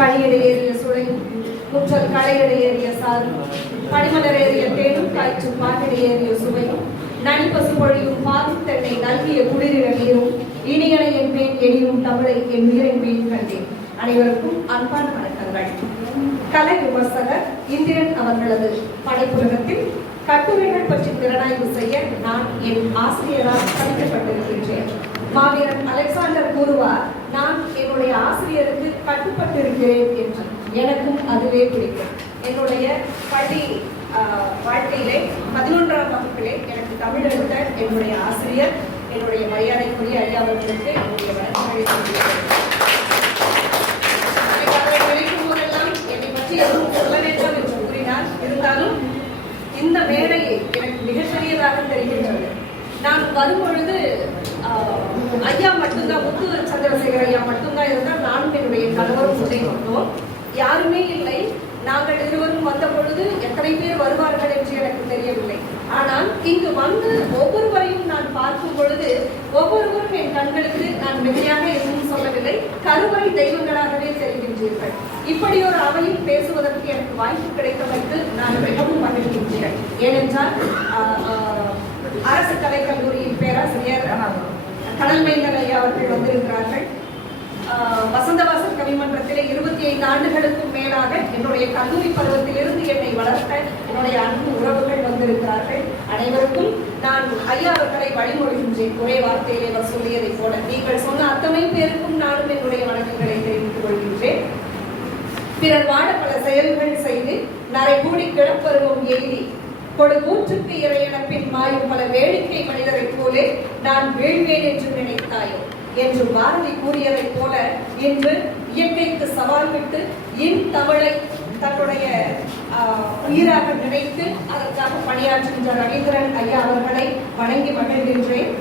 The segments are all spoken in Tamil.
களியடையேறிய சுளையும் முற்றல் களையடையேறிய சாரும் படிமலரேறிய தேனும் காய்ச்சும் பாட்டிடையேறிய சுவையும் நனிப்பசு பொழியும் பாலும் தென்னை நல்கிய குளிரிட நீரும் இனியனை மேல் எனினும் தமிழை என் உயிரென்பேன் கண்டேன். அனைவருக்கும் அன்பான வணக்கங்கள். கலை விமர்சகர் இந்திரன் அவர்களது படைப்புலகத்தில் கட்டுரைகள் பற்றி திறனாய்வு செய்ய நான் என் ஆசிரியரால் படிக்கப்பட்டிருக்கின்றேன் மாவீரன் அலெக்சாண்டர் கூறுவார் நான் என்னுடைய ஆசிரியருக்கு கட்டுப்பட்டிருக்கிறேன் என்று. எனக்கும் அதுவே பிடிக்கும். என்னுடைய பள்ளி வாழ்க்கையிலே பதினொன்றாம் வகுப்பிலே எனக்கு தமிழ் எடுத்த என்னுடைய ஆசிரியர் என்னுடைய மரியாதைக்குரிய ஐயா அவர்களுக்கு என்னுடைய வணக்கங்களை தெரிவிக்கிறேன். நினைக்கும் போதெல்லாம் என்னை பற்றி எதுவும் சொல்ல வேண்டாம் என்று கூறினார். இருந்தாலும் இந்த வேலையை எனக்கு மிகப்பெரியதாக தெரிகின்றது. நான் வரும்பொழுது ஐயா மட்டும்தான் முத்து சந்திரசேகர் ஐயா மட்டும்தான் இருந்தால் நானும் என்னுடைய கணவரும் உதவி வந்தோம் யாருமே இல்லை. நாங்கள் இருவரும் வந்த பொழுது எத்தனை பேர் வருவார்கள் என்று எனக்கு தெரியவில்லை. ஆனால் இங்கு வந்து ஒவ்வொருவரையும் நான் பார்க்கும் பொழுது ஒவ்வொருவரும் என் கண்களுக்கு நான் மிகையாக எதுவும் சொல்லவில்லை. கருவறை தெய்வங்களாகவே தெரிகின்றீர்கள். இப்படி ஒரு அவையில் பேசுவதற்கு எனக்கு வாய்ப்பு கிடைத்ததற்கு நான் மிகவும் மகிழ்கின்றேன். ஏனென்றால் அரசு கலைக்கல்லூரியின் பேராசிரியர் கடல் மைந்தர் ஐயா அவர்கள் வந்திருக்கிறார்கள். ஆஹ், வசந்தவாசல் கவிமன்றத்திலே இருபத்தி ஐந்து ஆண்டுகளுக்கும் மேலாக என்னுடைய கல்லூரி பருவத்திலிருந்து என்னை வளர்த்த என்னுடைய அன்பு உறவுகள் வந்திருக்கிறார்கள். அனைவருக்கும் நான் ஐயா அவர்களை வழிமொழிகின்றேன் ஒரே வார்த்தையிலே அவர் சொல்லியதைப் போல நீங்கள் சொன்ன அத்தனை பேருக்கும் நானும் என்னுடைய வணக்கங்களை தெரிவித்துக் கொள்கின்றேன். பிறர் வாழ பல செயல்கள் செய்து நரை கூடி கிடப்பருவம் எய்தி கொடு கூற்றுக்கு இறையனப்பின் மாயும் பல வேடிக்கை மனிதரைப் போலே நான் வீழ்வேன் என்று நினைத்தாயோ என்று பாரதி கூறியதைப் போல இன்று இயற்கைக்கு சவால் விட்டு இன் தமிழை தன்னுடைய உயிராக நினைத்து அதற்காக பணியாற்றுகின்ற ரவீந்திரன் ஐயா அவர்களை வணங்கி மகிழ்கின்றேன்.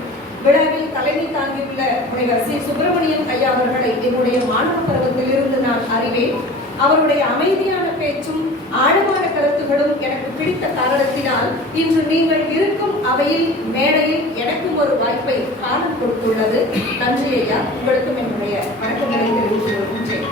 விழாவில் தலைமை தாங்கியுள்ள முனைவர் சி. சுப்பிரமணியன் ஐயா அவர்களை என்னுடைய மாணவ பருவத்திலிருந்து நான் அறிவேன். அவருடைய அமைதியான பேச்சும் ஆழமான கருத்துகளும் எனக்கு பிடித்த காரணத்தினால் இன்று நீங்கள் இருக்கும் அவையில் மேடையில் எனக்கும் ஒரு வாய்ப்பை காலம் கொடுத்துள்ளது. நன்றி ஐயா. உங்களுக்கும் என்னுடைய வணக்கங்களை தெரிவித்துக் கொள்கின்றேன்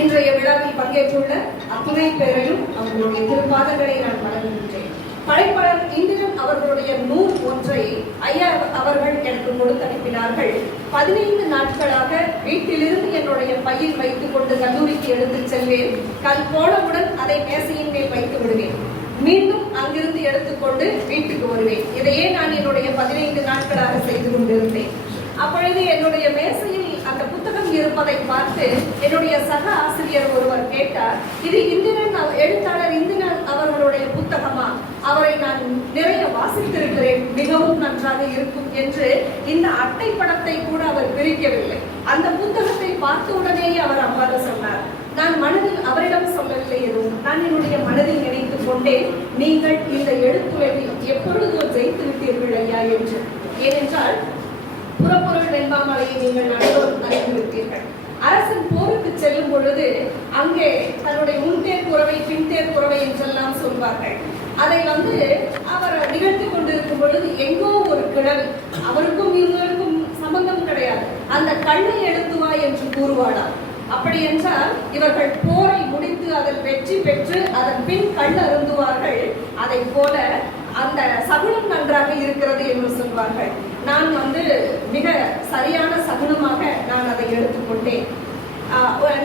இன்றைய விழாவில் பங்கேற்றுள்ள அத்துணை பேரையும் அவர்களுடைய திருப்பாதங்களை நான் வழங்குகின்றேன். படைப்பாளர் இந்திரன் அவர்களுடைய நூல் ஒன்றை ஐயா அவர்கள் எனக்கு கொடுத்து அனுப்பினார்கள் பதினைந்து நாட்களாக வீட்டிலிருந்து என்னுடைய பையில் வைத்துக் கொண்டு கல்லூரிக்கு எடுத்துச் செல்வேன். கல் போனவுடன் அதை மேசையின் மேல் வைத்து விடுவேன். மீண்டும் அங்கிருந்து எடுத்துக்கொண்டு வீட்டுக்கு வருவேன். இதையே நான் என்னுடைய பதினைந்து நாட்களாக செய்து கொண்டிருந்தேன். அப்பொழுது என்னுடைய மேசையில் அந்த புத்தகம் இருப்பதை பார்த்து என்னுடைய சக ஆசிரியர் ஒருவர் கேட்டார் இது இந்திரன் எழுத்தாளர் இந்திரன் அவர்களுடைய புத்தகமா? அவரை நான் நிறைய வாசித்திருக்கிறேன். மிகவும் நன்றாக இருக்கும் என்று இந்த அட்டை படத்தை கூட அவர் பிரிக்கவில்லை. அந்த புத்தகத்தை பார்த்த உடனேயே அவர் அவ்வாறு சொன்னார் நான் மனதில் அவரிடம் சொல்லவில்லை எதுவும். நான் என்னுடைய மனதில் நினைத்துக் கொண்டேன். நீங்கள் இந்த எழுத்துறையில் எப்பொழுதோ ஜெயித்து விட்டீர்கள் ஐயா என்று. ஏனென்றால் புறப்பொருள் வெண்பாமலையை நீங்கள் அனைவரும் அறிந்திருப்பீர்கள் அரசன் போருக்கு செல்லும் பொழுது அங்கே தன்னுடைய முன்தேர் குறவை பின்தேர் குறவை என்றெல்லாம் சொல்வார்கள். அதை வந்து அவர் நிகழ்த்தி கொண்டிருக்கும் பொழுது எங்கோ ஒரு கிணறு அவருக்கும் இவங்களுக்கும் சம்பந்தம் கிடையாது. அந்த கண்ணை எழுத்துவா என்று கூறுவாளாம் அப்படி என்றால் இவர்கள் போரை முடித்து அதில் வெற்றி பெற்று அதன் பின் கண் அருந்துவார்கள். அதை போல அந்த சகுனம் நன்றாக இருக்கிறது என்று சொல்வார்கள். நான் வந்து மிக சரியான சகுனமாக நான் அதை எடுத்துக்கொண்டேன்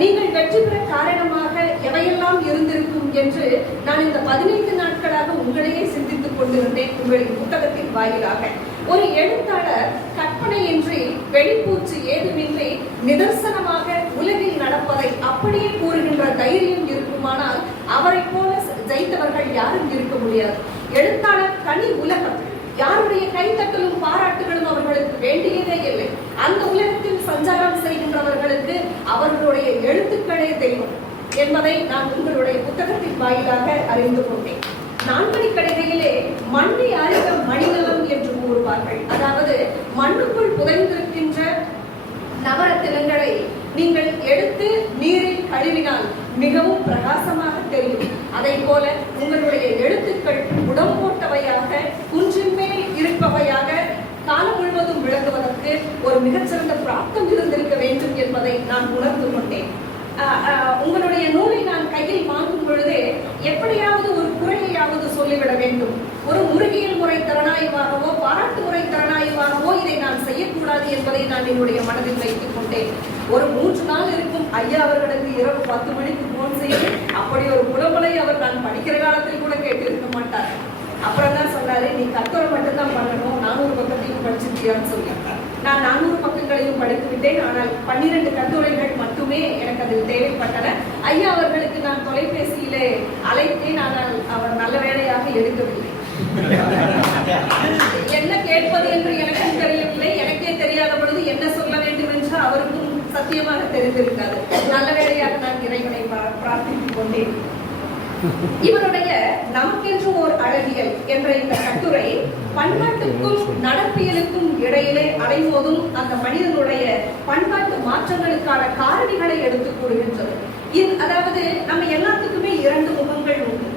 நீங்கள் வெற்றி பெற காரணமாக எவையெல்லாம் இருந்திருக்கும் என்று நான் இந்த பதினைந்து நாட்களாக உங்களையே சிந்தித்துக் கொண்டிருந்தேன் உங்களின் புத்தகத்தின் வாயிலாக. ஒரு எழுத்தாளர் கற்பனையின்றி வெளிப்பூச்சு ஏதுமின்றி நிதர்சனமாக உலகில் நடப்பதை அப்படியே கூறுகின்ற தைரியம் இருக்குமானால் அவரை போல ஜெயித்தவர்கள் யாரும் இருக்க முடியாது. எழுத்தாளர் தனி உலகம். யாருடைய கைத்தட்டலும் பாராட்டுகளும் அவர்களுக்கு வேண்டியதே இல்லை. அந்த உலகத்தில் சஞ்சாரம் செய்கின்றவர்களுக்கு அவர்களுடைய எழுத்துக்களே தெய்வம் என்பதை நான் உங்களுடைய புத்தகத்தின் வாயிலாக அறிந்து கொண்டேன். நான்மணி கடிதையிலே மண்ணை அறிந்த மணிநலம் என்று கூறுவார்கள். அதாவது மண்ணுக்குள் புதைந்திருக்கின்ற நவரத்தினங்களை நீங்கள் எடுத்து நீரில் கழுவினால் மிகவும் பிரகாசமாக தெரியும். அதை போல உங்களுடைய எழுத்துக்கள் உடம்போட்டவையாக குன்றின் மேல் காலம் முழுவதும் விளங்குவதற்கு ஒரு மிகச்சிறந்த பிராப்தம் இருந்திருக்க வேண்டும் என்பதை நான் உணர்ந்து கொண்டேன். உங்களுடைய நூலை நான் கையில் வாங்கும் பொழுது எப்படியாவது ஒரு குறையையாவது சொல்லிவிட வேண்டும். ஒரு முருகியல் முறை திறனாய்வாகவோ பாராட்டு முறை திறனாய்வாகவோ இதை நான் செய்யக்கூடாது என்பதை நான் என்னுடைய மனதில் வைத்துக் கொண்டேன். ஒரு மூன்று நாள் இருக்கும் ஐயா அவர்களுக்கு இரவு பத்து மணிக்கு போன் செய்து அப்படி ஒரு புலம்பலை அவர் நான் படிக்கிற காலத்தில் கூட கேட்டு இருக்க மாட்டார். அப்புறம் சொல்லியிருக்காரு நீ கத்தோரை மட்டும்தான் பண்ணணும். நானூறு பக்கத்தையும் படிச்சிருக்கியான்னு சொல்லியிருக்காரு நான் நானூறு பக்கங்களையும் படித்து விட்டேன். ஆனால் பன்னிரண்டு கட்டுரைகள் மட்டுமே எனக்கு அதில் தேவைப்பட்டன. ஐயா அவர்களுக்கு நான் தொலைபேசியிலே அழைத்தேன். ஆனால் அவர் நல்ல வேலையாக எடுக்கவில்லை. என்ன கேட்பது என்று எனக்கும் தெரியவில்லை. எனக்கே தெரியாத பொழுது என்ன சொல்ல வேண்டும் என்று அவருக்கும் சத்தியமாக தெரிந்திருக்காது நல்ல வேலையாக நான் இறைவனை பிரார்த்தித்துக் கொண்டேன். இவருடைய நமக்கென்று ஓர் அழகியல் என்ற இந்த கட்டுரை பண்பாட்டுக்கும் நடப்பியலுக்கும் இடையிலே அடைமோதும் அந்த மனிதனுடைய பண்பாட்டு மாற்றங்களுக்கான காரணிகளை எடுத்துக் கூறுகின்றது. அதாவது நம்ம எல்லாத்துக்குமே இரண்டு முகங்கள் உண்டு.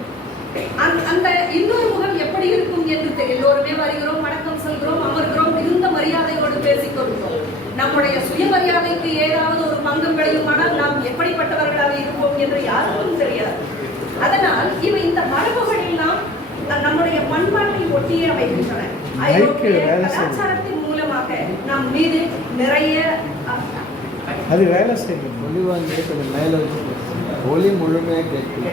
அந்த- அந்த இன்னொரு முகம் எப்படி இருக்கும் என்று தெ- எல்லோருமே வருகிறோம் வணக்கம் சொல்கிறோம் அமர்கிறோம் மிகுந்த மரியாதையோடு பேசிக் கொள்கிறோம். நம்முடைய சுயமரியாதைக்கு ஏதாவது ஒரு பங்கம் விளையுமானால் நாம் எப்படிப்பட்டவர்களாக இருப்போம் என்று யாருக்கும் தெரியாது. அதனால் இவை இந்த மரபுகள் எல்லாம் நம்முடைய பண்பாட்டை ஒட்டியே அமைகின்றன செய்யுது. கலாச்சாரத்தின் மூலமாக நம் மீது நிறைய அது வேலை செய்யும் ஒளி வந்து கொஞ்சம் மேலே வச்சு. ஒளி முழுமையாக கேட்கல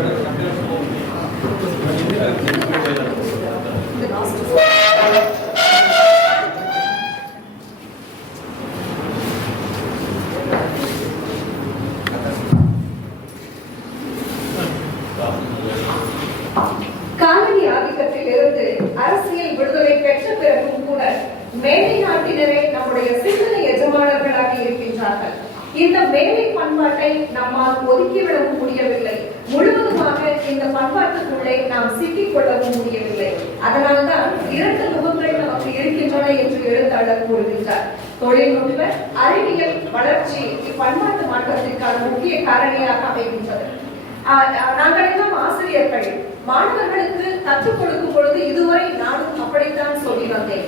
இந்த last காலனி ஆதிக்கத்திலிருந்து அரசியல் விடுதலை பெற்ற பிறகும் கூட மேலை நாட்டினரே நம்முடைய சிந்தனை எஜமானர்களாக இருக்கின்றார்கள் இந்த மேலை பண்பாட்டை நம்மால் ஒதுக்கிவிடவும் முடியவில்லை முழுவதுமாக இந்த பண்பாட்டுக்குள்ளே நாம் சிக்கிக் கொள்ளவும் முடியவில்லை அதனால்தான் இரண்டு முகங்கள் நமக்கு இருக்கின்றன என்று எழுத்தாளர் கூறுகின்றார் தொழில்நுட்ப அறிவியல் வளர்ச்சி இப்பண்பாட்டு மாற்றத்திற்கான முக்கிய காரணியாக அமைகின்றது ஆஹ் ஆஹ் நாங்கள் எல்லாம் ஆசிரியர்கள் மாணவர்களுக்கு கற்றுக் கொடுக்கும் பொழுது இதுவரை நானும் அப்படித்தான் சொல்லி வந்தேன்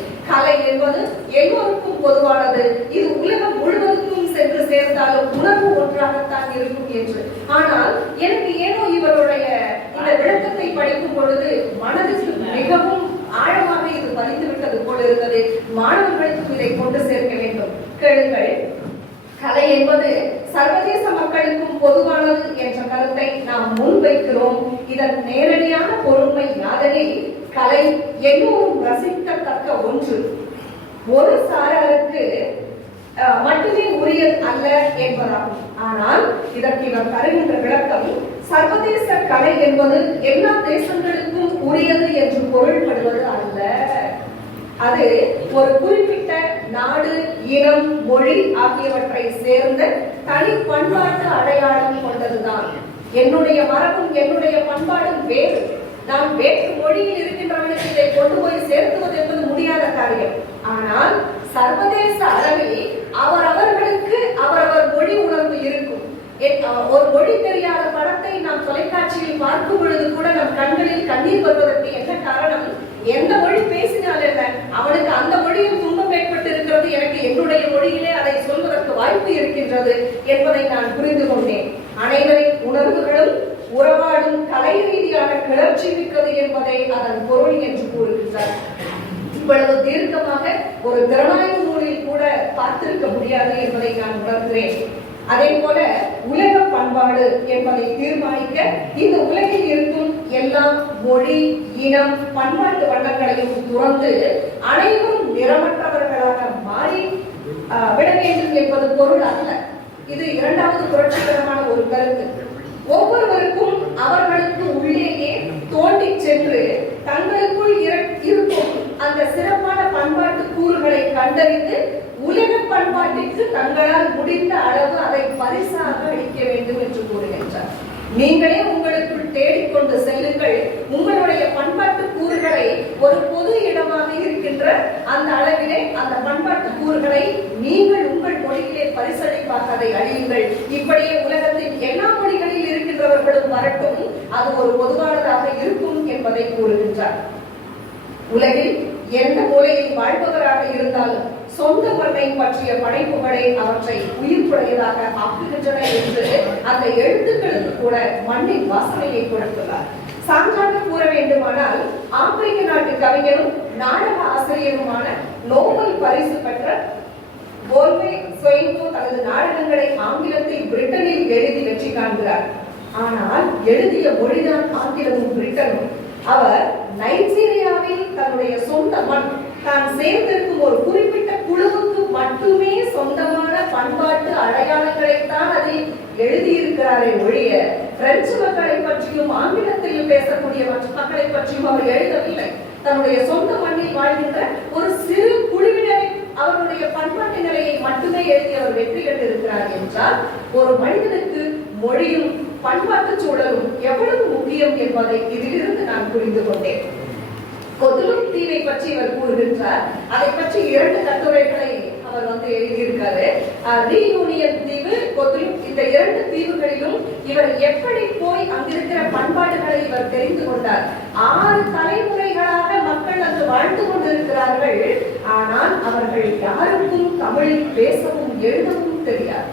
கலை என்பது எல்லோருக்கும் பொதுவானது. இது உலகம் முழுவதுக்கும் சென்று சேர்ந்தாலும் உணர்வு ஒன்றாகத்தான் இருக்கும் என்று. ஆனால் எனக்கு ஏனோ இவருடைய இந்த விளக்கத்தை படிக்கும் பொழுது மனதிற்கு மிகவும் ஆழமாக இது பதிந்துவிட்டது போல இருந்தது. மாணவர்களுக்கும் இதை கொண்டு சேர்க்க வேண்டும். கேளுங்கள். கலை என்பது சர்வதேச மக்களுக்கும் பொதுவானது என்ற கருத்தை நாம் முன்வைக்கிறோம் இதன் நேரடியான பொறுமை யாதெனில் கலை எல்லோரும் ரசிக்கத்தக்க ஒன்று. ஒரு சாராருக்கு மட்டுமே உரியது அல்ல என்பதாகும். ஆனால் இதற்கு இவர் தருகின்ற விளக்கம் சர்வதேச கலை என்பது எல்லா தேசங்களுக்கும் உரியது என்று பொருள்படுவது அல்ல. அது ஒரு குறிப்பிட்ட நாடு இனம் மொழி ஆகியவற்றை சேர்ந்த தனி பண்பாட்டு அடையாளம் கொண்டதுதான். என்னுடைய மரபும் என்னுடைய பண்பாடும் வேறு. நான் வேற்று மொழியில் இருக்கின்றவனுக்கு இதை கொண்டு போய் சேர்த்துவது என்பது முடியாத காரியம். ஆனால் சர்வதேச அளவில் அவரவர்களுக்கு அவரவர் மொழி உணர்வு இருக்கும். என்- ஒரு மொழி தெரியாத படத்தை நாம் தொலைக்காட்சியில் பார்க்கும் பொழுது கூட நம் கண்களில் கண்ணீர் வருவதற்கு என்ன காரணம்? எந்த மொழி பேசினால் என்ன? அவனுக்கு அந்த மொழியில் துன்பம் ஏற்பட்டு இருக்கிறது எனக்கு என்னுடைய மொழியிலே அதை சொல்வதற்கு வாய்ப்பு இருக்கின்றது என்பதை நான் புரிந்து கொண்டேன். அனைவரின் உணர்வுகளும் உறவாடும் கலை ரீதியான கிளர்ச்சி மிக்கது என்பதை அதன் பொருள் என்று கூறுகின்றார். இவ்வளவு தீர்க்கமாக ஒரு திறனாய்வு நூலில் கூட பார்த்திருக்க முடியாது என்பதை நான் உணர்கிறேன். அதே போல உலக பண்பாடு என்பதை தீர்மானிக்க இந்த உலகில் இருக்கும் எல்லா மொழி இனம் பண்பாட்டு வண்ணங்களையும் துறந்து அனைவரும் நிறமற்றவர்களாக மாறி விட வேண்டும் என்பது பொருள் அல்ல. இது இரண்டாவது புரட்சிகரமான ஒரு கருத்து. சென்று தங்களுக்குள் இருக்கும் அந்த சிறப்பான பண்பாட்டு கூறுகளை கண்டறிந்து உலக பண்பாட்டிற்கு தங்களால் முடிந்த அளவு அதை பரிசாக அளிக்க வேண்டும் என்று கூறுகின்றார். நீங்களே உங்களுக்குள் தேடிக்கொண்டு செல்லுங்கள். உங்களுடைய பண்பாட்டு கூறுகளை ஒரு பொது இடமாக இருக்கின்ற அந்த அளவிலே அந்த பண்பாட்டு கூறுகளை நீங்கள் உங்கள் மொழியிலே பரிசளிப்பாக அதை அழியுங்கள். இப்படியே உலகத்தின் எல்லா மொழிகளில் இருக்கின்றவர்களும் வரட்டும் அது ஒரு பொதுவானதாக இருக்கும் என்பதை கூறுகின்றார். உலகில் எந்த மூலையில் வாழ்பவராக இருந்தாலும் சொந்த மண்ணை பற்றிய படைப்புகளே அவற்றை உயிர்ப்புடையதாக ஆக்குகின்றன என்று அந்த எழுத்துக்களுக்கு கூட மண்ணின் வாசனையை கொடுத்துள்ளார். சான்றாக கூற வேண்டுமானால் ஆப்பிரிக்க நாட்டு கவிஞரும் நாடக ஆசிரியருமான நோபல் பரிசு பெற்ற போல்வே ஸ்வெயின்கோ தனது நாடகங்களை ஆங்கிலத்தில் பிரிட்டனில் எழுதி வெற்றி காண்கிறார். ஆனால் எழுதிய மொழிதான் ஆங்கிலமும் பிரிட்டனும். அவர் நைஜீரியாவில் தன்னுடைய சொந்த மண் தான் சேர்ந்திருக்கும் ஒரு குறிப்பிட்ட குழுவுக்கு மட்டுமே சொந்தமான பண்பாட்டு அடையாளங்களைத்தான் அதில் எழுதியிருக்கிறாரே ஒழிய பிரெஞ்சு மக்களை பற்றியும் ஆங்கிலத்தில் பேசக்கூடிய மற்ற மக்களை பற்றியும் அவர் எழுதவில்லை. தன்னுடைய சொந்த மண்ணில் வாழ்கின்ற ஒரு சிறு குழுவினரை அவருடைய பண்பாட்டு நிலையை மட்டுமே எழுதி அவர் வெற்றி கண்டிருக்கிறார் என்றால் ஒரு மனிதனுக்கு மொழியும் பண்பாட்டு சூழலும் எவ்வளவு முக்கியம் என்பதை இதிலிருந்து நான் புரிந்து கொண்டேன். கொதுலும் தீவை பற்றி இவர் கூறுகின்றார் அதை பற்றி இரண்டு கட்டுரைகளை அவர் வந்து எழுதியிருக்காரு. ரீயூனியன் தீவு கொத்துலிம் இந்த இரண்டு தீவுகளிலும் இவர் எப்படி போய் அங்கிருக்கிற பண்பாடுகளை இவர் தெரிந்து கொண்டார்? ஆறு தலைமுறைகளாக மக்கள் அங்கு வாழ்ந்து கொண்டிருக்கிறார்கள். ஆனால் அவர்கள் யாருக்கும் தமிழில் பேசவும் எழுதவும் தெரியாது.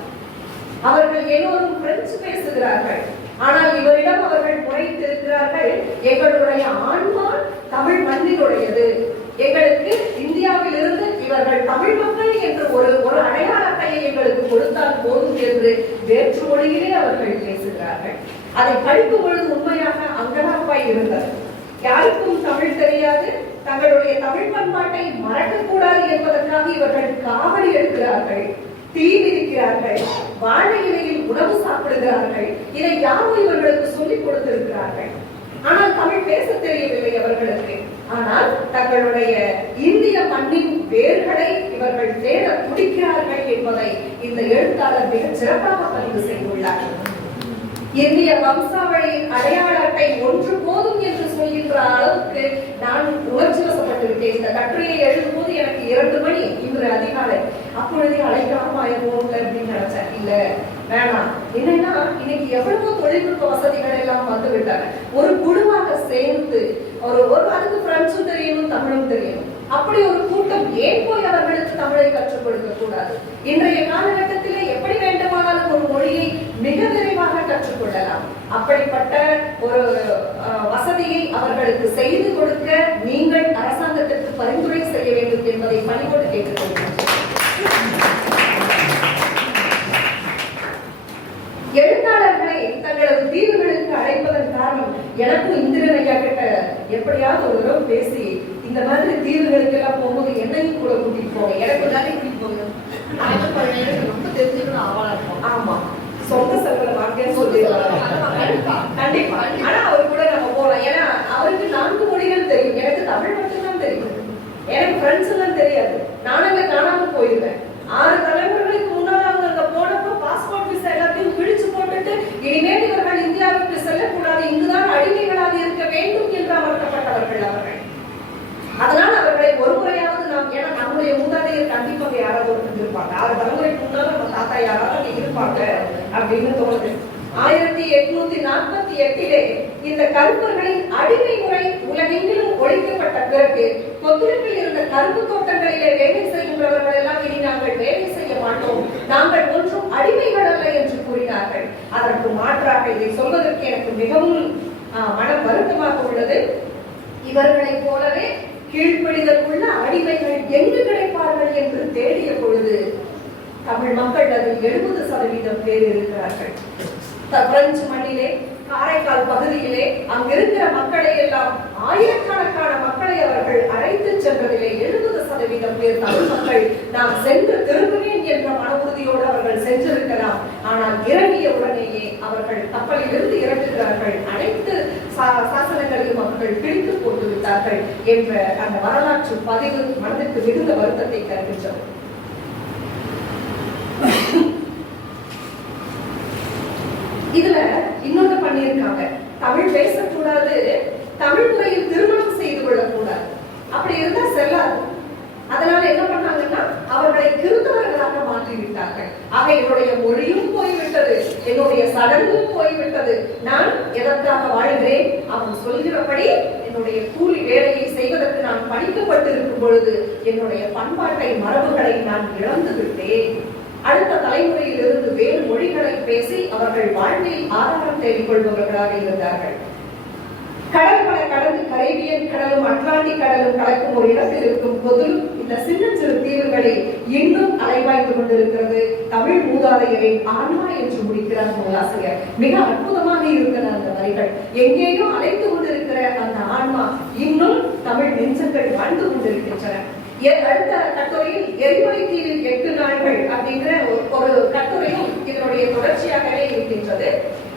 அவர்கள் எல்லோரும் பிரெஞ்சு பேசுகிறார்கள். ஆனால் இவரிடம் அவர்கள் முறைத்திருக்கிறார்கள் எங்களுடைய ஆன்மா தமிழ் மண்ணினுடையது எங்களுக்கு இந்தியாவில் இருந்து இவர்கள் தமிழ் மக்கள் என்று ஒரு ஒரு அட்டையை எங்களுக்கு கொடுத்தால் போதும் என்று வேற்று மொழியிலே அவர்கள் பேசுகிறார்கள். அதை படிக்கும் பொழுது உண்மையாக அங்கலாப்பாய் இருந்தது. யாருக்கும் தமிழ் தெரியாது. தங்களுடைய தமிழ் பண்பாட்டை மறக்கக்கூடாது என்பதற்காக இவர்கள் காவடி எடுக்கிறார்கள் தீ விதிக்கிறார்கள் வாழை இலையில் உணவு சாப்பிடுகிறார்கள். இதை யாரும் இவர்களுக்கு சொல்லிக் கொடுத்திருக்கிறார்கள். ஆனால் தமிழ் பேச தெரியவில்லை அவர்களுக்கு. ஆனால் தங்களுடைய இந்திய மண்ணின் வேர்களை இவர்கள் தேட துடிக்கிறார்கள் என்பதை இந்த எழுத்தாளர் மிக சிறப்பாக பதிவு செய்துள்ளார். இந்திய வம்சாவளியின் அடையாள அட்டை ஒன்று போதும் என்று சொல்கின்ற அளவுக்கு நான் உணர்ச்சி வசப்பட்டுவிட்டேன் இந்த கட்டுரையை எழுதும் போது எனக்கு இரண்டு மணி. இன்று அதிகாலை. அப்பொழுதே அழைக்காம போகல அப்படின்னு நினைச்சேன். இல்ல வேணாம். என்னன்னா இன்னைக்கு எவ்வளவோ தொழில்நுட்ப வசதிகள் எல்லாம் வந்து விட்டாங்க ஒரு குழுவாக சேர்ந்து ஒரு ஒரு அதுக்கு பிரெஞ்சும் தெரியணும் தமிழும் தெரியணும் அப்படி ஒரு கூட்டம் ஏன் போய் அவர்களுக்கு தமிழை கற்றுக் கொடுக்க கூடாது? இன்றைய காலகட்டத்திலே எப்படி வேண்டுமானாலும் ஒரு மொழியை மிக விரைவாக கற்றுக்கொள்ளலாம். அப்படிப்பட்ட ஒரு வசதியை அவர்களுக்கு செய்து கொடுக்க நீங்கள் அரசாங்கத்திற்கு பரிந்துரை செய்ய வேண்டும் என்பதை பணிவோடு கேட்டுக்கொள்கிறேன். எழுத்தாளர்களை தங்களது தீர்வுகளுக்கு அழைப்பதன் காரணம் எனக்கும் இந்திரன் ஐயா கிட்ட எப்படியாவது ஒரு தடவை பேசி இந்த மாதிரி தீர்வுகளுக்கு எல்லாம் போகும்போது என்னையும் கூட கூட்டிட்டு போங்க. எனக்கு தானே கூட்டிட்டு போங்க. ரொம்ப தெரிஞ்சுக்கணும் ஆவலா இருக்கும் ஆமா. சொந்த செலவுல வாங்க சொல்லி. கண்டிப்பா. ஆனா அவர் கூட நம்ம போலாம் ஏன்னா அவருக்கு நான்கு மொழிகள் தெரியும் எனக்கு தமிழ் மட்டும்தான் தெரியும் எனக்கு பிரெஞ்சு எல்லாம் தெரியாது நான் அங்க காணாம போயிருந்தேன் ஆறு தலைமுறைகளுக்கு முன்னால அவங்க அங்க போனப்போ பாஸ்போர்ட் விசா எல்லாத்தையும் பிடிச்சு போட்டுட்டு இனிமேல் இவர்கள் இந்தியாவுக்கு செல்லக்கூடாது இங்குதான் அடிமைகளாக இருக்க வேண்டும் என்று அமர்த்தப்பட்டவர்கள் அவர்கள் அதனால அவர்களை ஒரு முறையாவது நாம் ஏன்னா நம்முடைய மூதாதையர் கண்டிப்பாக யாராவது ஒருத்தர் இருப்பாங்க. ஆறு தலைமுறைக்கு முன்னால நம்ம தாத்தா யாராவது இருப்பாங்க அப்படின்னு தோணுது. ஆயிரத்தி எட்நூத்தி நாற்பத்தி எட்டிலே இந்த கருப்பர்களின் அடிமை முறை உலகெங்கிலும் ஒழிக்கப்பட்ட பிறகு கொத்துழைப்பில் இருந்த கரும்பு தோட்டங்களிலே வேலை செய்கின்றவர்கள் எல்லாம் இனி நாங்கள் வேலை செய்ய மாட்டோம். நாங்கள் ஒன்றும் அடிமைகள் அல்ல என்று கூறினார்கள். அதற்கு மாற்றாக இதை சொல்வதற்கு எனக்கு மிகவும் ஆஹ், மன வருத்தமாக உள்ளது. இவர்களைப் போலவே கீழ்ப்படிதல் உள்ள அடிமைகள் எங்கு கிடைப்பார்கள் என்று தேடிய பொழுது தமிழ் மக்கள் அதில் எழுபது சதவீதம் பேர் இருக்கிறார்கள். பிரெஞ்சு மண்ணிலே காரைக்கால் பகுதியிலே அங்கிருக்கிற மக்களை எல்லாம் ஆயிரக்கணக்கான மக்களை அவர்கள் அழைத்து சென்றதிலே எழுபது சதவீதம் பேர் தமிழ் மக்கள் நாம் சென்று திரும்புவேன் என்ற மன உறுதியோடு அவர்கள் சென்றிருக்கலாம். ஆனால் இறங்கிய உடனேயே அவர்கள் கப்பலில் இருந்து இறங்குகிறார்கள். அனைத்து சாசனங்களையும் அவர்கள் பிடித்து போட்டு விட்டார்கள் என்ற அந்த வரலாற்று பதிவு மனதிற்கு மிகுந்த வருத்தத்தை தருகின்றது. இதுல இன்னொன்னு பண்ணியிருக்காங்க. தமிழ் பேசக்கூடாது தமிழ் முறையில் திருமணம் செய்து கொள்ளக்கூடாது. அப்படி இருந்தா செல்லாது. அதனால என்ன பண்ணாங்கன்னா அவருடைய கிறிஸ்தவர்களாக மாற்றி விட்டார்கள் ஆக என்னுடைய மொழியும் போய்விட்டது என்னுடைய சடங்கும் போய்விட்டது. நான் எதற்காக வாழ்கிறேன்? சொல்கிறபடி என்னுடைய கூலி வேலையை செய்வதற்கு நான் படிக்கப்பட்டிருக்கும் பொழுது என்னுடைய பண்பாட்டை மரபுகளை நான் இழந்து விட்டேன். அடுத்த தலைமுறையிலிருந்து வேறு மொழிகளை பேசி அவர்கள் வாழ்வில் ஆதாரம் தேடிக் கொள்பவர்களாக இருந்தார்கள் கடற்கரை கடந்து கரேபியன் கடலும் அட்லாண்டிக் கடலும் கலக்கும் ஒரு இடத்தில் இருக்கும் பொது இந்த சின்ன சிறு தீவுகளில் இன்னும் அலைவாய்ந்து கொண்டிருக்கிறது. தமிழ் மூதாதையரின் ஆன்மா என்று முடிக்கிறார் நூலாசிரியர் மிக அற்புதமாக இருக்கிற அந்த எங்கேயும் அழைத்து கொண்டிருக்கிற அந்த ஆன்மா இன்னும் தமிழ் நெஞ்சங்கள் வாழ்ந்து கொண்டிருக்கின்றன. என் அடுத்த கட்டுரையில் எரிமலை தீவில் எட்டு நாள்கள் அப்படிங்கிற ஒரு- ஒரு கட்டுரையும் இதனுடைய தொடர்ச்சியாகவே இருக்கின்றது.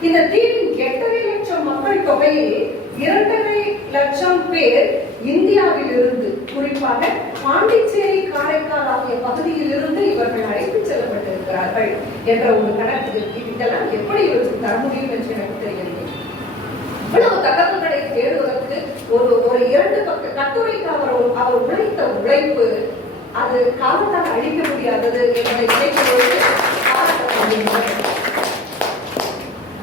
இந்த தீவின் எட்டரை லட்சம் மக்கள் தொகையில் இரண்டரை லட்சம் பேர் இந்தியாவில் இருந்து குறிப்பாக பாண்டிச்சேரி காரைக்கால் ஆகிய பகுதியில் இருந்து இவர்கள் அழைத்து செல்லப்பட்டிருக்கிறார்கள் என்ற ஒரு கணக்கு இதெல்லாம் எப்படி இவற்றுக்கு தர முடியும் என்று எனக்கு தெரியும் இவ்வளவு தகவல்களை தேடுவதற்கு ஒரு ஒரு இரண்டு பக்க கட்டுரைக்கு அவர் அவர் உழைத்த உழைப்பு அது காலத்தால் அழிக்க முடியாதது என்பதை நினைக்கும்போது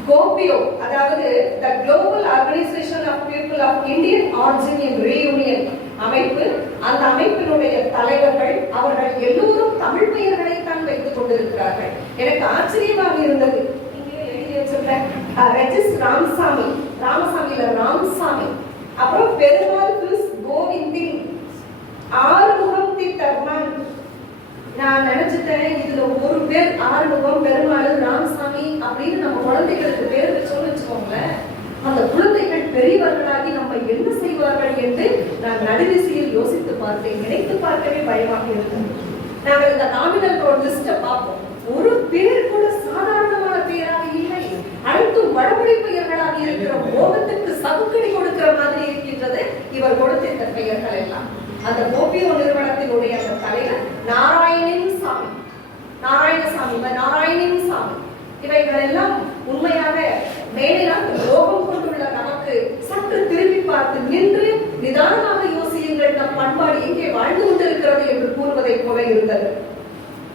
கோபியோ அதாவது the global organisation of people of Indian origin in Reunion அமைப்பு அந்த அமைப்பினுடைய தலைவர்கள் அவர்கள் எல்லோரும் தமிழ் பெயர்களை தான் வைத்துக் கொண்டிருக்கிறார்கள். எனக்கு ஆச்சரியமாக இருந்தது. இங்கே எழுதி வச்சிருக்கேன் ரஜிஸ் ராமசாமி. ராமசாமியில ராமசாமி. அப்புறம் பெருமாள் பிளஸ் கோவிந்தின் ஆறுமுகம் தி நான் நினைச்சிட்டேன் இதுல ஒரு பேர் ஆறுமுகம் பெருமாள் ராமசாமி அப்படின்னு நம்ம குழந்தைகளுக்கு பேர் வச்சோம்னு வச்சுக்கோங்களேன். அந்த குழந்தைகள் பெரியவர்களாகி நம்ம என்ன செய்வார்கள் என்று நான் நடுவிசையில் யோசித்து பார்த்தேன். நினைத்து பார்க்கவே பயமாக இருந்தது. நாங்கள் இந்த நாமினல்களோட லிஸ்ட பார்ப்போம். ஒரு பேர் கூட சாதாரணமான பேராக இல்லை. அனைத்தும் வடமொழி இருக்கிற மோகத்துக்கு சவுக்கடி கொடுக்கிற மாதிரி இருக்கின்றது இவர் கொடுத்திருந்த பெயர்கள் எல்லாம். அந்த கோபியோ நிறுவனத்தினுடைய அந்த தலைவர் நாராயணின் சாமி. நாராயணசாமி நாராயணின் சாமி. இவைகள் எல்லாம் உண்மையாக மேலாக லோகம் கொண்டுள்ள நமக்கு சற்று திரும்பி பார்த்து நின்று நிதானமாக யோசியுங்கள். நம் பண்பாடு எங்கே வாழ்ந்து கொண்டிருக்கிறது என்று கூறுவதைப் போல இருந்தது.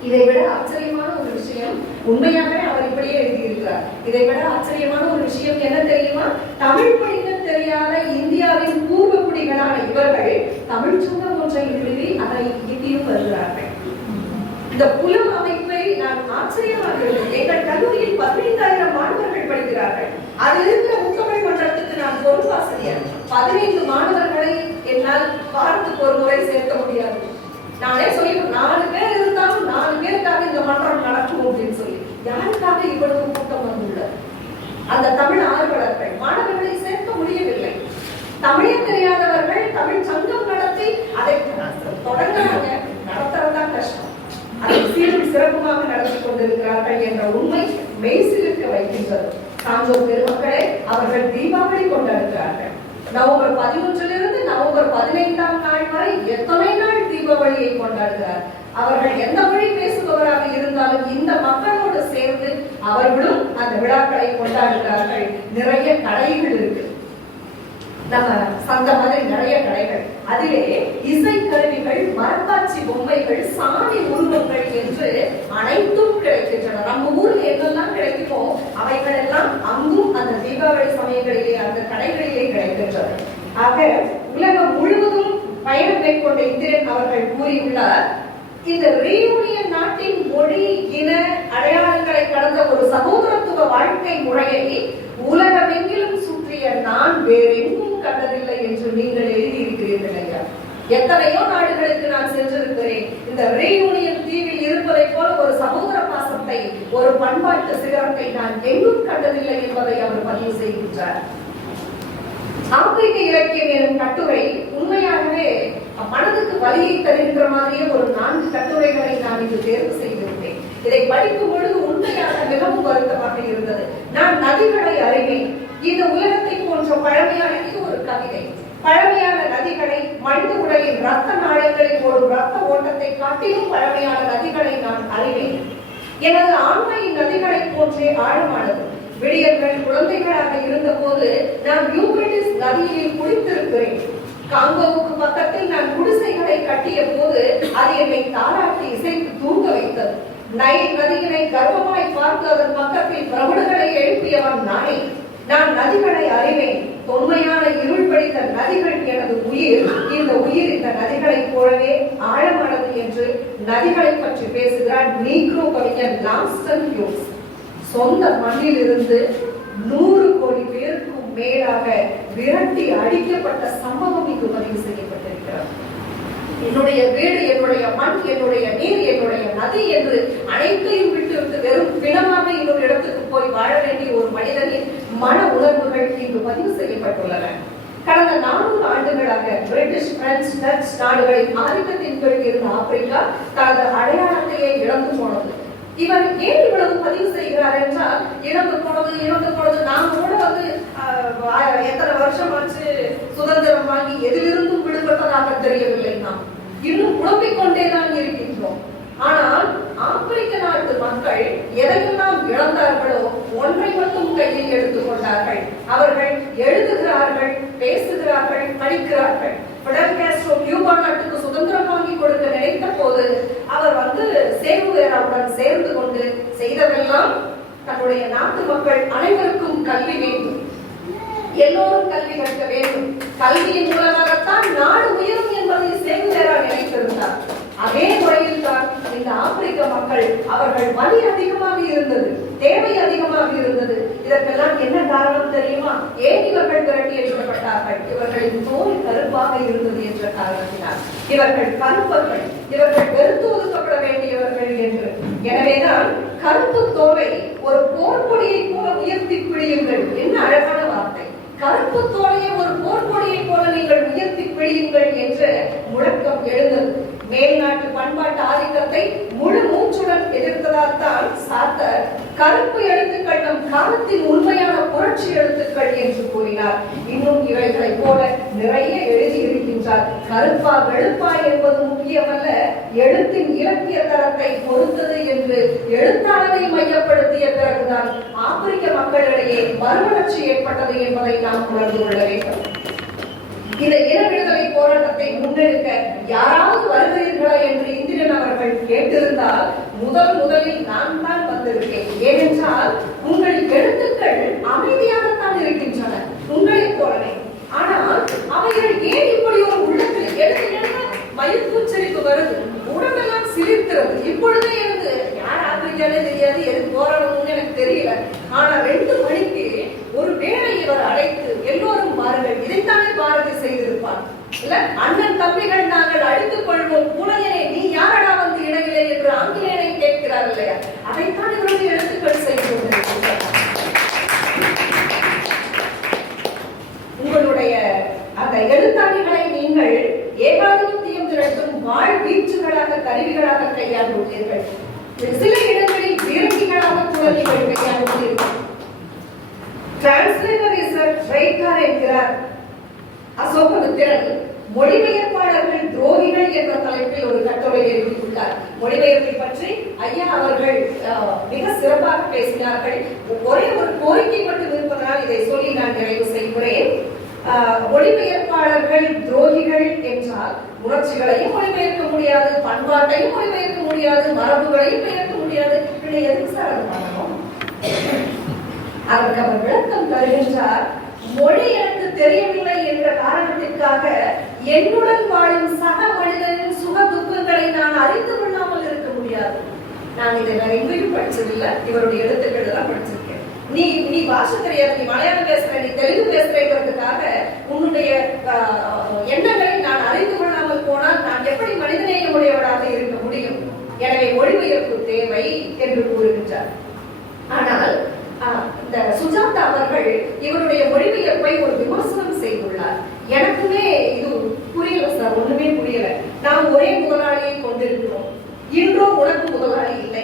இதை விட ஆச்சரியமான ஒரு விஷயம் உண்மையாகவே அவர் இப்படியே எழுதியிருக்கிறார். இதை விட ஆச்சரியமான ஒரு விஷயம் என்ன தெரியுமா? தமிழ் படிக்க தெரியாத இந்தியாவின் பூர்வ குடிகளான இவர்கள் தமிழ் சொந்தம் ஒன்றை எழுதி அதை இயக்கியும் வருகிறார்கள். இந்த புலம் அமைப்பை நான் ஆச்சரியமாக இருந்தேன் எங்கள் கல்லூரியில் பதினைந்தாயிரம் மாணவர்கள் படிக்கிறார்கள். அதில் இருக்கிற முத்தமிழ் மன்றத்துக்கு நான் பொறுப்பாசிரியர். பதினைந்து மாணவர்களை என்னால் வாரத்துக்கு ஒரு முறை சேர்க்க முடியாது. நானே சொல்லி நாலு பேர் இருந்தாலும் நாலு பேருக்காக இந்த மன்றம் நடக்கும் அப்படின்னு சொல்லி. யாருக்காக இவ்வளவு கூட்டம் வந்துள்ளது அந்த தமிழ் ஆர்வலர்கள் மாணவர்களை சேர்க்க முடியவில்லை. தமிழே தெரியாதவர்கள் தமிழ் சங்கம் நடத்தி அதை தொடங்குறாங்க. நடத்துறதா கஷ்டம். அதை சீரும் சிறப்புமாக நடத்தி கொண்டிருக்கிறார்கள் என்ற உண்மை மெய்சிலிருக்க வைக்கின்றது. சான்றோர் பெருமக்களே அவர்கள் தீபாவளி கொண்டாடுகிறார்கள். நவம்பர் பதினொன்றிலிருந்து நவம்பர் பதினைந்தாம் நாள் வரை எத்தனை தீபாவளியை கொண்டாடுகிறார். அவர்கள் எந்த மொழி பேசுபவராக இருந்தாலும் இந்த மக்களோடு சேர்ந்து அவர்களும் அந்த விழாக்களை கொண்டாடுகிறார்கள். நிறைய கடைகள் இருக்கு. நம்ம சந்த மாதிரி நிறைய கடைகள். அதிலே இசை கருவிகள் மரப்பாச்சி பொம்மைகள் சாமி உருவங்கள் என்று அனைத்தும் கிடைக்கின்றன. நம்ம ஊர்ல என்னெல்லாம் கிடைக்குமோ அவைகள் எல்லாம் அங்கும் அந்த தீபாவளி சமயங்களிலே அந்த கடைகளிலே கிடைக்கின்றன. ஆக உலகம் முழுவதும் பயணம் மேற்கொண்ட இந்திரன் அவர்கள் கூறியுள்ளார் இந்த ரீயூனியன் நாட்டின் மொழி இன அடையாளங்களை கடந்த ஒரு சகோதரத்துவ வாழ்க்கை முறையை உலகமெங்கிலும் சுற்றிய நான் வேறெங்கும் கண்டதில்லை என்று நீங்கள் எழுதியிருக்கிறீர்கள் ஐயா. எத்தனையோ நாடுகளுக்கு நான் சென்றிருக்கிறேன். இந்த ரீயூனியன் தீவில் இருப்பதை போல ஒரு சகோதர பாசத்தை ஒரு பண்பாட்டு சிகரத்தை நான் எங்கும் கண்டதில்லை என்பதை அவர் பதிவு செய்கின்றார். ஆப்பிரிக்க இலக்கியம் எனும் கட்டுரை உண்மையாகவே மனதுக்கு வலியை தருகின்ற மாதிரியே ஒரு நான்கு கட்டுரைகளை நான் இங்கு தேர்வு செய்திருந்தேன் இதை படிக்கும் பொழுது உண்மையாக மிகவும் வருத்தமாக இருந்தது. நான் நதிகளை அறிவேன் இந்த உலகத்தை போன்ற பழமையான இது ஒரு கவிதை பழமையான நதிகளை மனித உடலின் ரத்த நாளங்களில் ஒரு ரத்த ஓட்டத்தை காட்டிலும் பழமையான நதிகளை நான் அறிவேன் எனது ஆண்மையின் நதிகளை போன்றே ஆழமானது. விடியர்கள் குழந்தைகளாக இருந்தபோது நான் யூபிரட்டிஸ் நதியில் குளித்திருக்கிறேன் காங்கோவுக்கு பக்கத்தில் நான் குடிசைகளை கட்டிய போது அது என்னை தாராட்டி இசைத்து தூங்க வைத்தது. நைல் நதியினை கர்வமாய் பார்த்து அதன் பக்கத்தில் பிரபுடுகளை எழுப்பியவன் நானே. நான் நதிகளை அறிவேன். தொன்மையான இருள் படித்த நதிகள் எனது உயிர். இந்த உயிர் இந்த நதிகளைப் போலவே ஆழமானது என்று நதிகளை பற்றி பேசுகிறார் நீக்ரோ கவிஞர் லாம்ஸ்டன் ஹியூஸ் சொந்த மண்ணிலிருந்து நூறு கோடி பேருக்கும் மேலாக விரட்டி அடிக்கப்பட்ட சம்பவம் இங்கு பதிவு செய்யப்பட்டிருக்கிறது. என்னுடைய வீடு என்னுடைய மண் என்னுடைய நீர் என்னுடைய நதி என்று அனைத்தையும் விட்டு விட்டு வெறும் பிணமாக இன்னொரு இடத்துக்கு போய் வாழ வேண்டிய ஒரு மனிதனின் மன உணர்வுகள் இங்கு பதிவு செய்யப்பட்டுள்ளன. கடந்த நானூறு ஆண்டுகளாக பிரிட்டிஷ் பிரெஞ்சு டச் நாடுகளின் ஆதிக்கத்தின் கீழ் இருந்த ஆப்பிரிக்கா தனது அடையாளத்தையே இழந்து போனது. இவர் ஏன் இவ்வளவு பதிவு செய்கிறார் என்றால் இழந்து போனது இழந்து போனது நாம் கூட வந்து எத்தனை வருஷம் ஆச்சு சுதந்திரம் வாங்கி எதிலிருந்தும் விடுபட்டதாக தெரியவில்லை நாம். இன்னும் குழப்பிக் கொண்டே தான் இருக்கின்றோம். ஆனால் ஆப்பிரிக்க நாட்டு மக்கள் எதையெல்லாம் இழந்தார்களோ ஒன்றை மட்டும் கையில் எடுத்துக் கொண்டார்கள். அவர்கள் எழுதுகிறார்கள் பேசுகிறார்கள் படிக்கிறார்கள். பிடல் கேஸ்ட்ரோ கியூபா நாட்டுக்கு சுதந்திரம் வாங்கி கொடுக்க நினைத்த போது அவர் வந்து சேகுவேராவுடன் சேர்ந்து கொண்டு செய்ததெல்லாம் தன்னுடைய நாட்டு மக்கள் அனைவருக்கும் கல்வி வேண்டும். எல்லோரும் கல்வி கற்க வேண்டும். கல்வியின் மூலமாகத்தான் நாடு உயரும் என்பதை சேகுவேரா நினைத்திருந்தார். அதே முறையில் தான் அவர்கள் வலி அதிகமாக இருந்தது தேவை அதிகமாக இருந்தது. இதற்கெல்லாம் என்ன காரணம் தெரியுமா? ஏன் இவர்கள் விரட்டி அடிக்கப்பட்டார்கள் இவர்களின் தோல் கருப்பாக இருந்தது என்ற காரணத்தினால். இவர்கள் கருப்பர்கள் இவர்கள் வெறுத்து ஒதுக்கப்பட வேண்டியவர்கள் என்று. எனவேதான் கருப்பு தோலை ஒரு போர்க்கொடியை போல உயர்த்தி பிடியுங்கள் என்ன அழகான வார்த்தை. கருப்பு தோலையை ஒரு போர்க்கொடியை போல நீங்கள் உயர்த்தி பிடியுங்கள் என்ற முழக்கம் எழுந்தது. மேல்நாட்டு பண்பாட்டு ஆதிக்கத்தை முழு மூச்சுடன் எதிர்த்ததால் தான் சாத்தர் கருப்பு எழுத்துக்கள் நம் காலத்தின் உண்மையான புரட்சி எழுத்துக்கள் என்று கூறினார். இன்னும் இவைகளை போல நிறைய எழுதி இருக்கின்றார். கருப்பா வெளுப்பா என்பது முக்கியமல்ல எழுத்தின் இலக்கிய தரத்தை பொறுத்தது என்று எழுத்தாளரை மையப்படுத்திய பிறகுதான் ஆப்பிரிக்க மக்களிடையே மறுமலர்ச்சி ஏற்பட்டது என்பதை நாம் உணர்ந்து கொள்ள வேண்டும். இந்த இன விடுதலை போராட்டத்தை முன்னெடுக்க யாராவது வருகிறீர்களா என்று இந்திரன் அவர்கள் கேட்டிருந்தால் முதல் முதலில் நான் தான் வந்திருக்கேன். ஏனென்றால் உங்கள் எழுத்துக்கள் அமைதியாகத்தான் இருக்கின்றன உங்களைப் போலவே. ஆனால் அவைகள் ஏன் இப்படி ஒரு உள்ளத்தில் எழுதுகின்ற எழுத மயிர்கூச்சரிப்பு வருது? உடம்பெல்லாம் சிலிர்க்கிறது. இப்பொழுதே இருந்து யார் ஆப்பிரிக்காலே தெரியாது. எது போராடணும்னு எனக்கு தெரியல. ஆனா ரெண்டு மணிக்கு ஒரு வேளை இவர் அழைத்து எல்லோரும் வாருங்கள் இதைத்தானே பாரதி செய்திருப்பார். இல்ல அண்ணன் தம்பிகள் நாங்கள் அடித்துக் கொள்வோம் புலையனே நீ யாரடா வந்து இடையிலே என்று ஆங்கிலேயனை கேட்கிறார் இல்லையா? அதைத்தான் இவருடைய எழுத்துக்கள் செய்து கொண்டிருக்கின்றன உங்களுடைய அந்த எழுத்தாணிகளை நீங்கள் ஏகாதிபத்தியம் திரட்டும் வாழ் வீச்சுகளாக கருவிகளாக கையாண்டுள்ளீர்கள். சில இடங்களில் பீரங்கிகளாக கூட கையாண்டுள்ளீர்கள். டிரான்ஸ்லேட்டர் இஸ் அ என்கிறார். அசோகமித்திரன் மொழிபெயர்ப்பாளர்கள் துரோகிகள் என்ற தலைப்பில் ஒரு கட்டுரை எழுதியுள்ளார். மொழிபெயர்ப்பை பற்றி ஐயா அவர்கள் மிக சிறப்பாக பேசினார்கள். ஒரே ஒரு கோரிக்கை மட்டும் இருப்பதால் இதை சொல்லி நான் நிறைவு செய்கிறேன். மொழிபெயர்ப்பாளர்கள் துரோகிகள் என்றால் உணர்ச்சிகளையும் மொழிபெயர்க்க முடியாது பண்பாட்டையும் மொழிபெயர்க்க முடியாது மரபுகளையும் பெயர்க்க முடியாது. எதுக்கு சார் அது பண்ணணும்? அதற்கு அவர் விளக்கம் தருகின்றார் மொழி எனக்கு தெரியவில்லை என்ற காரணத்திற்காக என்னுடன் வாழும் சக மனிதனின் சுக துக்கங்களை நான் அறிந்து கொள்ளாமல் இருக்க முடியாது. நான் இதை நான் எங்கேயும் படிச்சதில்லை. இவருடைய எழுத்துக்கள் தான் படிச்சிருக்கேன். நீ நீ பாஷை தெரியாது நீ மலையாளம் பேசுற நீ தெலுங்கு பேசுறேங்கிறதுக்காக உன்னுடைய எண்ணங்களை நான் அறிந்து கொள்ளாமல் போனால் நான் எப்படி மனிதநேய உடையவராக இருக்க முடியும்? எனவே மொழிபெயர்ப்பு தேவை என்று கூறுகின்றார். ஆனால் சுஜாதா அவர்கள் இவருடைய மொழிபெயர்ப்பை ஒரு விமர்சனம் செய்துள்ளார். எனக்குமே இது புரியல சார் ஒண்ணுமே புரியல. நாம் ஒரே முதலாளியை கொண்டிருக்கிறோம். இன்றோ உனக்கு முதலாளி இல்லை.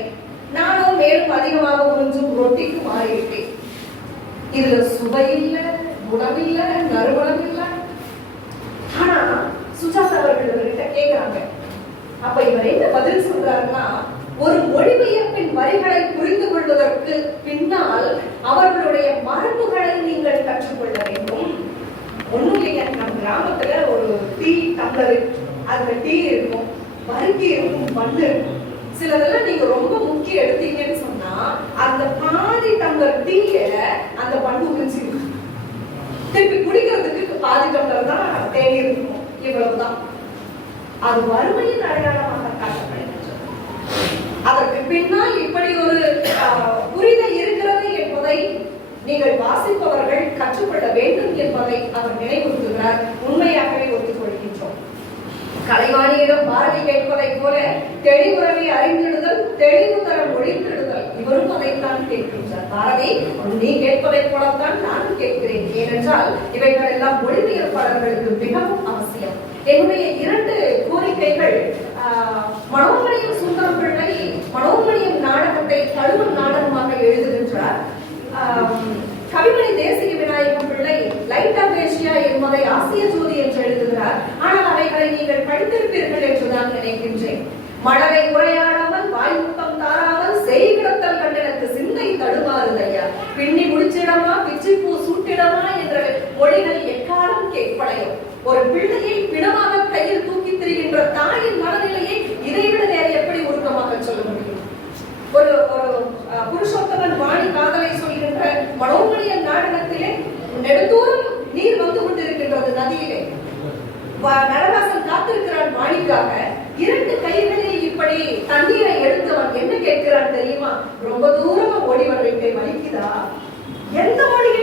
நானும் மேலும் அதிகமாக உறிஞ்சும் ரொட்டிக்கு மாறிவிட்டேன். இதுல சுவை இல்லை உணவில்ல நறுமணம் இல்ல ஆனா சுஜாதா அவர்கள் இவர்கிட்ட கேட்கிறாங்க அப்ப இவர் என்ன பதில் சொல்றாருன்னா ஒரு மொழிபெயர்ப்பின் வரிகளை புரிந்து கொள்வதற்கு பின்னால் அவர்களுடைய மரபுகளை நீங்கள் கற்றுக்கொள்ள வேண்டும். ஒன்றும் இல்லைங்க நம்ம கிராமத்துல ஒரு டீ டம்ளர் அதுல டீ இருக்கும் வறுக்கி இருக்கும் பண்ணு இருக்கும். சிலதெல்லாம் நீங்க ரொம்ப முக்கிய எடுத்தீங்கன்னு சொன்னா அந்த பாதி டம்ளர் டீய அந்த பண்ணு குடிச்சிருக்கு திருப்பி குடிக்கிறதுக்கு பாதி டம்ளர் தான் தேடி இருக்கும். இவ்வளவுதான். அது வறுமையின் அடையாளமாக அதற்கு பின்னால் இப்படி ஒரு புரிதல் இருக்கிறது என்பதை நீங்கள் வாசிப்பவர்கள் கற்றுக்கொள்ள வேண்டும் என்பதை அவர் நினைவுறுத்துகிறார். உண்மையாகவே ஒத்துக்கொள்கின்றோம். கலைவாணியிடம் பாரதி கேட்பதைப் போல தெளிவுறவை அறிந்திடுதல் தெளிவு தர ஒழித்திடுதல் இவரும் அதைத்தான் கேட்கின்றார். பாரதி நீ கேட்பதைப் போலத்தான் நானும் கேட்கிறேன். ஏனென்றால் இவைகள் எல்லாம் மொழிபெயர்ப்பாளர்களுக்கு மிகவும் அவசியம். என்னுடைய இரண்டு கோரிக்கைகள் ஆஹ், மனோன்மணியம் சுந்தரம் பிள்ளை மனோன்மணியம் நாடகத்தை தழுவல் நாடகமாக எழுதுகின்றார். கவிமணி தேசிய விநாயகம் பிள்ளை லைட் ஆஃப் ஏசியா என்பதை ஆசிய ஜோதி என்று எழுதுகிறார். ஆனால் அவைகளை நீங்கள் படித்திருப்பீர்கள் என்றுதான் நினைக்கின்றேன். மழலை உரையாடாமல் நடராசன் காத்திருக்கிறான் மாணிக்காக. இரண்டு கைகளில் இப்படி தண்ணீரை எடுத்தவன் என்ன கேட்கிறான் தெரியுமா? ரொம்ப தூரமா ஓடி வரவில்லை வலிக்குதா எந்த மொழியில்